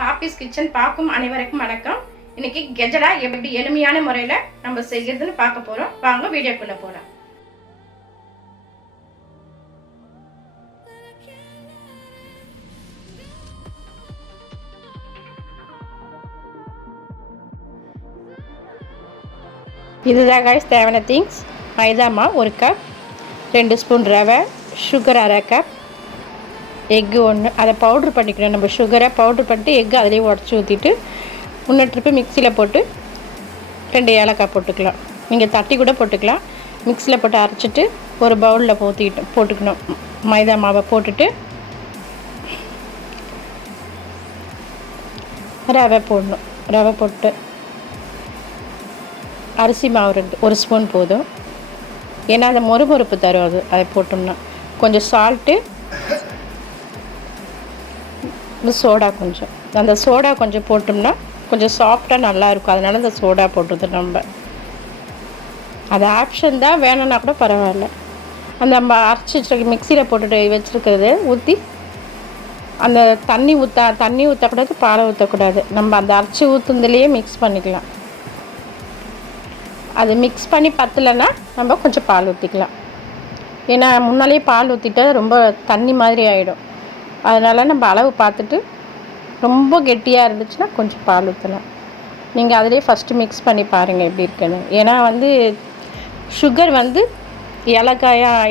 பாப்பிஸ் kitchen பார்க்கும் அனைவருக்கும் வணக்கம். இன்னைக்கு கெஜடா எப்படி எளிமையான முறையில நம்ம செய்யறதுன்னு பார்க்க போறோம். வாங்க வீடியோக்குள்ள போலாம். இதுதான் गाइस தேவையான திங்ஸ். மைதா மாவு 1 கப், 2 ஸ்பூன் ரவை, சுகர் 1/2 கப், எக்கு 1. அதை பவுட்ரு பண்ணிக்கணும். நம்ம சுகரை பவுட்ரு பண்ணிட்டு எக்கு அதிலே உடச்சி ஊற்றிட்டு முன்ன ட்ரிப்பு மிக்சியில் போட்டு 2 ஏலக்காய் போட்டுக்கலாம். நீங்கள் தட்டி கூட போட்டுக்கலாம். மிக்சியில் போட்டு அரைச்சிட்டு ஒரு பவுலில் போட்டுக்கணும். மைதா மாவை போட்டுட்டு ரவை போடணும். ரவை போட்டு அரிசி மாவு 1 ஸ்பூன் போதும். ஏன்னா அந்த மொறுமொறுப்பு தரும் அதை போட்டோம்னா. கொஞ்சம் சால்ட்டு, சோடா கொஞ்சம். அந்த சோடா கொஞ்சம் போட்டோம்னா கொஞ்சம் சாஃப்டாக நல்லாயிருக்கும். அதனால அந்த சோடா போட்டுறது நம்ம. அது ஆப்ஷன் தான், வேணும்னா கூட பரவாயில்ல. அந்த நம்ம அரைச்சி வச்சுருக்க மிக்சியில் போட்டுட்டு வச்சுருக்கிறது ஊற்றி அந்த தண்ணி ஊற்றக்கூடாது, பாலை ஊற்றக்கூடாது. நம்ம அந்த அரைச்சி ஊற்றுனதுலேயே மிக்ஸ் பண்ணிக்கலாம். அது மிக்ஸ் பண்ணி பத்தலைன்னா நம்ம கொஞ்சம் பால் ஊற்றிக்கலாம். ஏன்னா முன்னாலேயே பால் ஊற்றிட்டா ரொம்ப தண்ணி மாதிரி ஆகிடும். அதனால் நம்ம அளவு பார்த்துட்டு ரொம்ப கெட்டியாக இருந்துச்சுன்னா கொஞ்சம் பால் ஊற்றலாம். நீங்கள் அதிலே ஃபஸ்ட்டு மிக்ஸ் பண்ணி பாருங்கள் எப்படி இருக்குன்னு. ஏன்னா சுகர்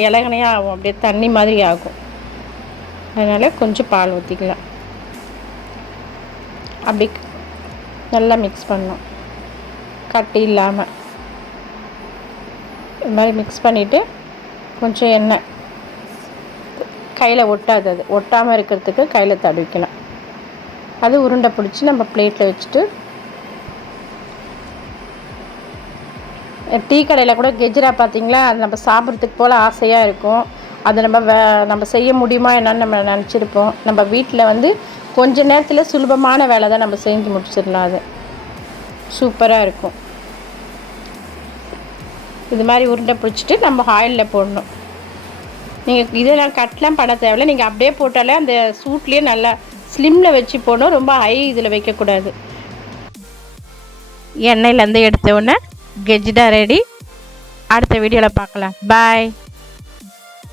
இலகனையாக ஆகும், அப்படியே தண்ணி மாதிரி ஆகும். அதனால் கொஞ்சம் பால் ஊற்றிக்கலாம். அப்படி நல்லா மிக்ஸ் பண்ணணும், கட்டி இல்லாமல். இது மாதிரி மிக்ஸ் பண்ணிவிட்டு கொஞ்சம் எண்ணெய் கையில் ஒட்டாது, அது ஒட்டாமல் இருக்கிறதுக்கு கையில் தடவிக்கலாம். அது உருண்டை பிடிச்சி நம்ம பிளேட்டில் வச்சுட்டு, டீ கடையில் கூட கெஜ்ரா பார்த்திங்களா, அது நம்ம சாப்பிட்றதுக்கு போல் ஆசையாக இருக்கும். அதை நம்ம செய்ய முடியுமா என்னன்னு நம்ம நினச்சிருப்போம். நம்ம வீட்டில் கொஞ்ச நேரத்தில் சுலபமான வேலை தான், நம்ம செஞ்சு முடிச்சிடலாம். அது சூப்பராக இருக்கும். இது மாதிரி உருண்டை பிடிச்சிட்டு நம்ம ஆயிலில் போடணும். நீங்கள் இதெல்லாம் கட்லாம் பண்ண தேவையில்லை. நீங்கள் அப்படியே போட்டாலே அந்த சூட்லேயே நல்லா ஸ்லிம்மில் வச்சு போடணும். ரொம்ப ஹை இதில் வைக்கக்கூடாது. எண்ணெயிலேருந்து எடுத்த உடனே கெஜ்டா ரெடி. அடுத்த வீடியோவில் பார்க்கலாம். பாய்.